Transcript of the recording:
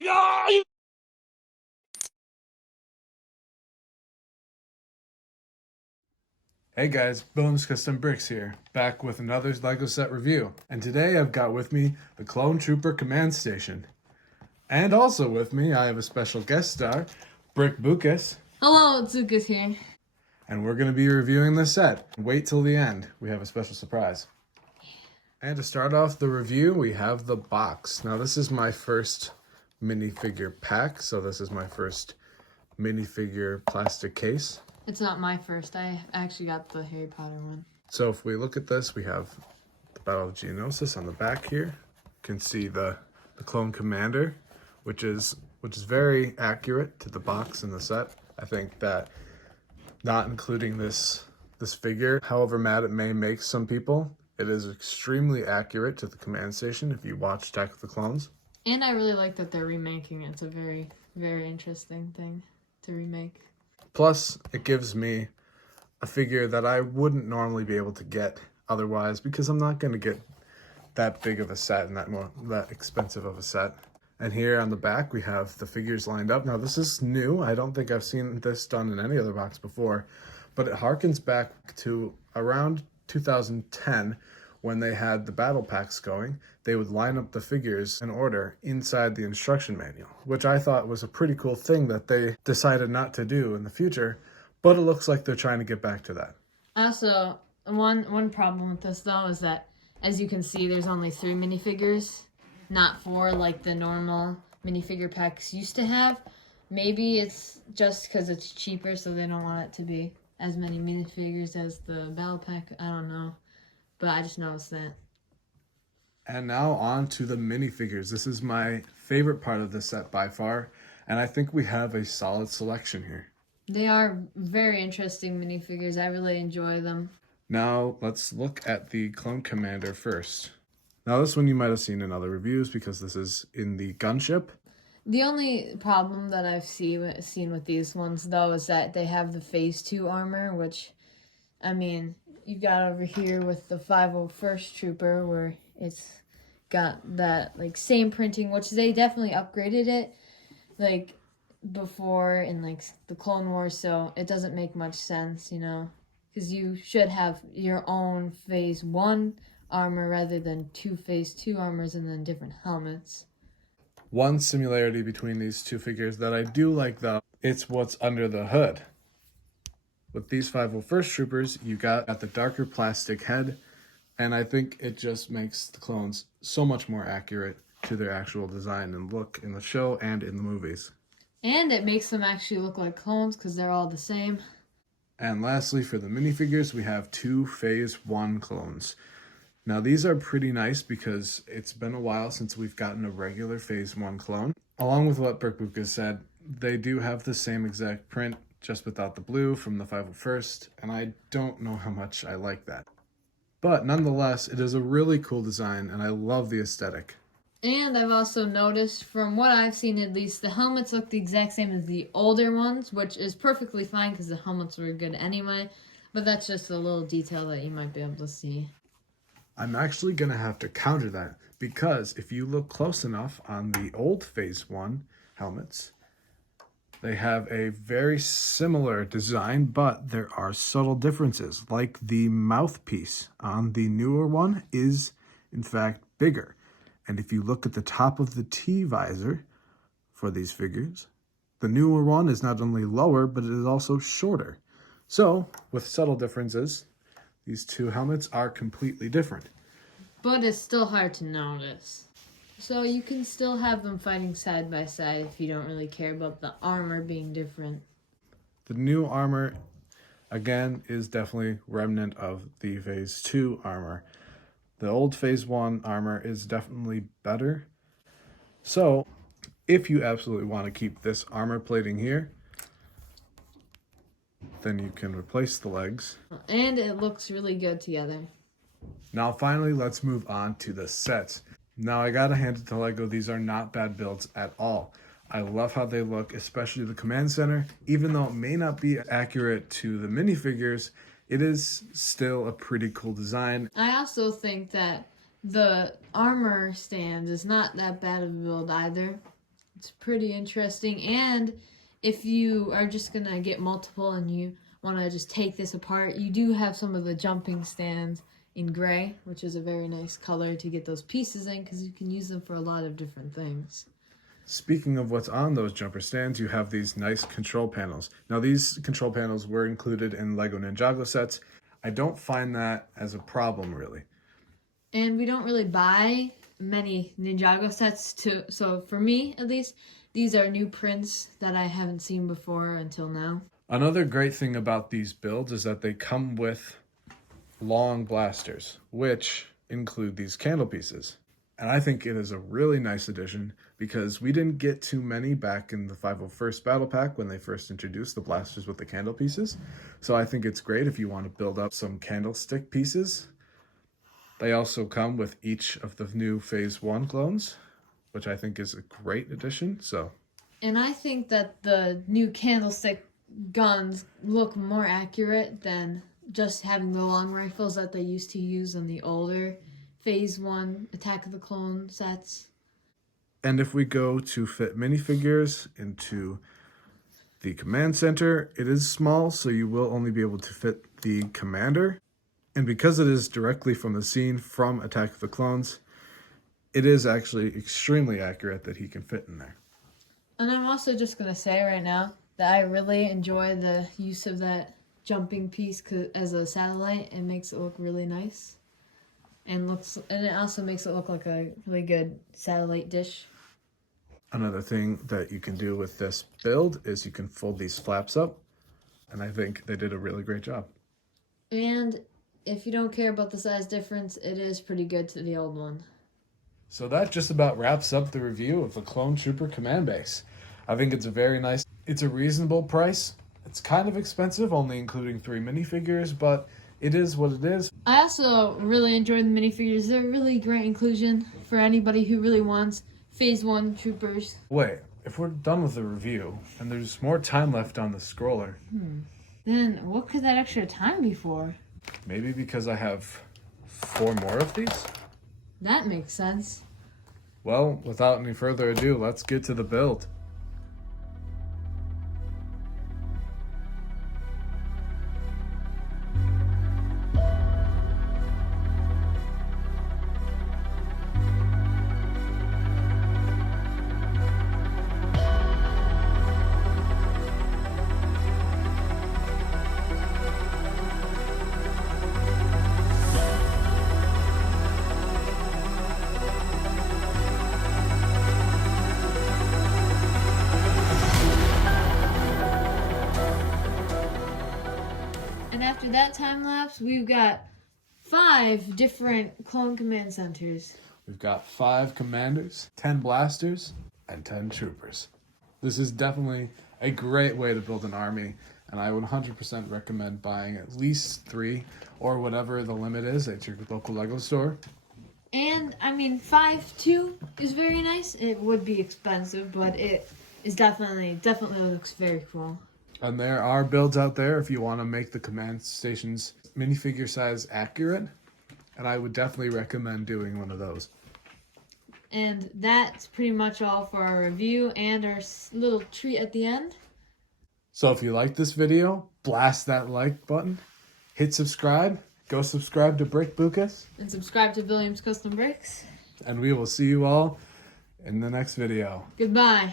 Hey guys, Bones Custom Bricks here, back with another LEGO set review. And today I've got with me the Clone Trooper Command Station. And also with me, I have a special guest star, BrickBucas. Hello, Zuka's here. And we're going to be reviewing this set. Wait till the end, we have a special surprise. And to start off the review, we have the box. Now this is my first minifigure pack, so this is my first minifigure plastic case. It's not my first. I actually got the Harry Potter one. So if we look at this, we have the Battle of Geonosis on the back here. You can see the Clone Commander, which is very accurate to the box and the set. I think that not including this figure, however mad it may make some people, it is extremely accurate to the command station if you watch Attack of the Clones. And I really like that they're remaking it. It's a very, very interesting thing to remake. Plus, it gives me a figure that I wouldn't normally be able to get otherwise, because I'm not going to get that big of a set and that expensive of a set. And here on the back, we have the figures lined up. Now, this is new. I don't think I've seen this done in any other box before, but it harkens back to around 2010 when they had the battle packs going. They would line up the figures in order inside the instruction manual, which I thought was a pretty cool thing that they decided not to do in the future, but it looks like they're trying to get back to that. Also, one problem with this, though, is that, as you can see, there's only 3 minifigures, not 4 like the normal minifigure packs used to have. Maybe it's just because it's cheaper, so they don't want it to be as many minifigures as the battle pack. I don't know, but I just noticed that. And now on to the minifigures. This is my favorite part of the set by far, and I think we have a solid selection here. They are very interesting minifigures. I really enjoy them. Now let's look at the Clone Commander first. Now this one you might have seen in other reviews because this is in the gunship. The only problem that I've seen with these ones, though, is that they have the Phase 2 armor, which, I mean, you've got over here with the 501st Trooper, where it's got that, like, same printing, which they definitely upgraded it, like, before in, like, the Clone Wars, so it doesn't make much sense, you know, because you should have your own Phase 1 armor rather than 2 Phase 2 armors and then different helmets. One similarity between these two figures that I do like, though, it's what's under the hood. With these 501st Troopers, you got the darker plastic head, and I think it just makes the clones so much more accurate to their actual design and look in the show and in the movies. And it makes them actually look like clones because they're all the same. And lastly, for the minifigures, we have 2 Phase 1 clones. Now, these are pretty nice because it's been a while since we've gotten a regular Phase 1 clone. Along with what BrickBucas said, they do have the same exact print, just without the blue from the 501st, and I don't know how much I like that. But nonetheless, it is a really cool design, and I love the aesthetic. And I've also noticed, from what I've seen at least, the helmets look the exact same as the older ones, which is perfectly fine because the helmets were good anyway, but that's just a little detail that you might be able to see. I'm actually going to have to counter that, because if you look close enough on the old Phase 1 helmets, they have a very similar design, but there are subtle differences, like the mouthpiece on the newer one is, in fact, bigger. And if you look at the top of the T-visor for these figures, the newer one is not only lower, but it is also shorter. So, with subtle differences, these two helmets are completely different. But it's still hard to notice. So you can still have them fighting side by side if you don't really care about the armor being different. The new armor, again, is definitely remnant of the Phase 2 armor. The old Phase 1 armor is definitely better. So, if you absolutely want to keep this armor plating here, then you can replace the legs. And it looks really good together. Now finally, let's move on to the sets. Now I gotta hand it to LEGO, these are not bad builds at all. I love how they look, especially the command center. Even though it may not be accurate to the minifigures, it is still a pretty cool design. I also think that the armor stand is not that bad of a build either. It's pretty interesting. And if you are just going to get multiple and you want to just take this apart, you do have some of the jumping stands in gray, which is a very nice color to get those pieces in because you can use them for a lot of different things. Speaking of what's on those jumper stands, you have these nice control panels. Now, these control panels were included in Lego Ninjago sets. I don't find that as a problem, really. And we don't really buy many Ninjago sets, so for me, at least, these are new prints that I haven't seen before until now. Another great thing about these builds is that they come with long blasters, which include these candle pieces. And I think it is a really nice addition because we didn't get too many back in the 501st Battle Pack when they first introduced the blasters with the candle pieces. So I think it's great if you want to build up some candlestick pieces. They also come with each of the new Phase 1 clones, which I think is a great addition. And I think that the new candlestick guns look more accurate than just having the long rifles that they used to use in the older Phase 1 Attack of the Clone sets. And if we go to fit minifigures into the command center, it is small, so you will only be able to fit the commander. And because it is directly from the scene from Attack of the Clones, it is actually extremely accurate that he can fit in there. And I'm also just going to say right now that I really enjoy the use of that jumping piece as a satellite. It makes it look really nice. And it also makes it look like a really good satellite dish. Another thing that you can do with this build is you can fold these flaps up. And I think they did a really great job. And if you don't care about the size difference, it is pretty good to the old one. So that just about wraps up the review of the Clone Trooper Command Base. I think it's it's a reasonable price. It's kind of expensive, only including 3 minifigures, but it is what it is. I also really enjoyed the minifigures. They're a really great inclusion for anybody who really wants Phase 1 troopers. Wait, if we're done with the review, and there's more time left on the scroller... Then what could that extra time be for? Maybe because I have 4 more of these? That makes sense. Well, without any further ado, let's get to the build. And after that time lapse, we've got 5 different clone command centers. We've got 5 commanders, 10 blasters, and 10 troopers. This is definitely a great way to build an army, and I would 100% recommend buying at least 3 or whatever the limit is at your local Lego store. And, I mean, 5 too is very nice. It would be expensive, but it is definitely looks very cool. And there are builds out there if you want to make the command stations minifigure size accurate. And I would definitely recommend doing one of those. And that's pretty much all for our review and our little treat at the end. So if you like this video, blast that like button, hit subscribe, go subscribe to BrickBucas. And subscribe to Williams Custom Bricks. And we will see you all in the next video. Goodbye.